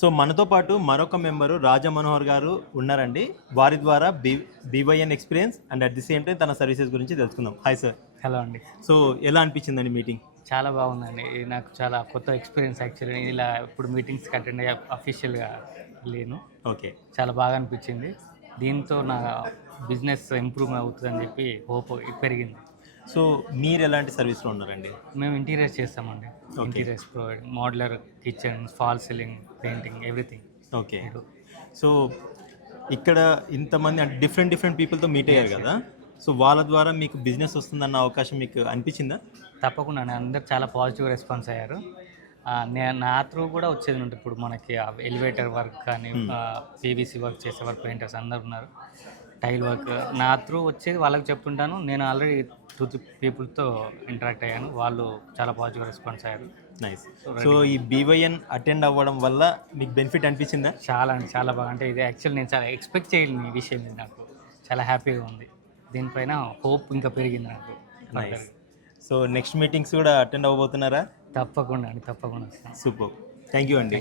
So మనతో పాటు మరొక మెంబరు రాజా మనోహర్ గారు ఉన్నారండి. వారి ద్వారా BYN experience and at the same time తన సర్వీసెస్ గురించి తెలుసుకుందాం. Hi sir. హలో అండి. సో ఎలా అనిపించిందండి మీటింగ్? చాలా బాగుందండి. ఇది నాకు చాలా కొత్త ఎక్స్పీరియన్స్ యాక్చువల్లీ. నేను ఇలా ఎప్పుడు మీటింగ్స్‌కి అటెండ్ అయ్యి అఫీషియల్‌గా లేను. ఓకే. చాలా బాగా అనిపించింది. దీంతో నా బిజినెస్ ఇంప్రూవ్ అవుతుందని చెప్పి హోప్ పెరిగింది. సో మీరు ఎలాంటి సర్వీస్లో ఉన్నారండి? మేము ఇంటీరియర్స్ చేస్తామండి. Okay. Interiors provide modular kitchen, fall ceiling, painting everything. Okay. So ఇక్కడ ఇంతమంది అంటే డిఫరెంట్ పీపుల్తో మీట్ అయ్యారు కదా, సో వాళ్ళ ద్వారా మీకు బిజినెస్ వస్తుందన్న అవకాశం మీకు అనిపించిందా? తప్పకుండా అందరు చాలా పాజిటివ్ రెస్పాన్స్ అయ్యారు. నా త్రూ కూడా వచ్చేది ఉంటుంది. ఇప్పుడు మనకి ఎలివేటర్ వర్క్ కానీ పీవీసీ వర్క్ చేసేవారు పెయింటర్స్ అందరు ఉన్నారు. టైల్ వర్క్ నా త్రూ వచ్చేది వాళ్ళకి చెప్తుంటాను. నేను ఆల్రెడీ 2-3 పీపుల్తో ఇంటరాక్ట్ అయ్యాను. వాళ్ళు చాలా పాజిటివ్ రెస్పాన్స్ అయ్యారు. నైస్. సో ఈ బీవైఎన్ అటెండ్ అవ్వడం వల్ల మీకు బెనిఫిట్ అనిపించిందా? చాలా అండి, చాలా బాగా. అంటే ఇది యాక్చువల్ నేను చాలా ఎక్స్పెక్ట్ చేయలేను ఈ విషయం. ఇది నాకు చాలా హ్యాపీగా ఉంది. దీనిపైన హోప్ ఇంకా పెరిగింది నాకు. నైస్. సో నెక్స్ట్ మీటింగ్స్ కూడా అటెండ్ అవ్వబోతున్నారా? తప్పకుండా అండి, తప్పకుండా. సూపర్. థ్యాంక్ యూ అండి.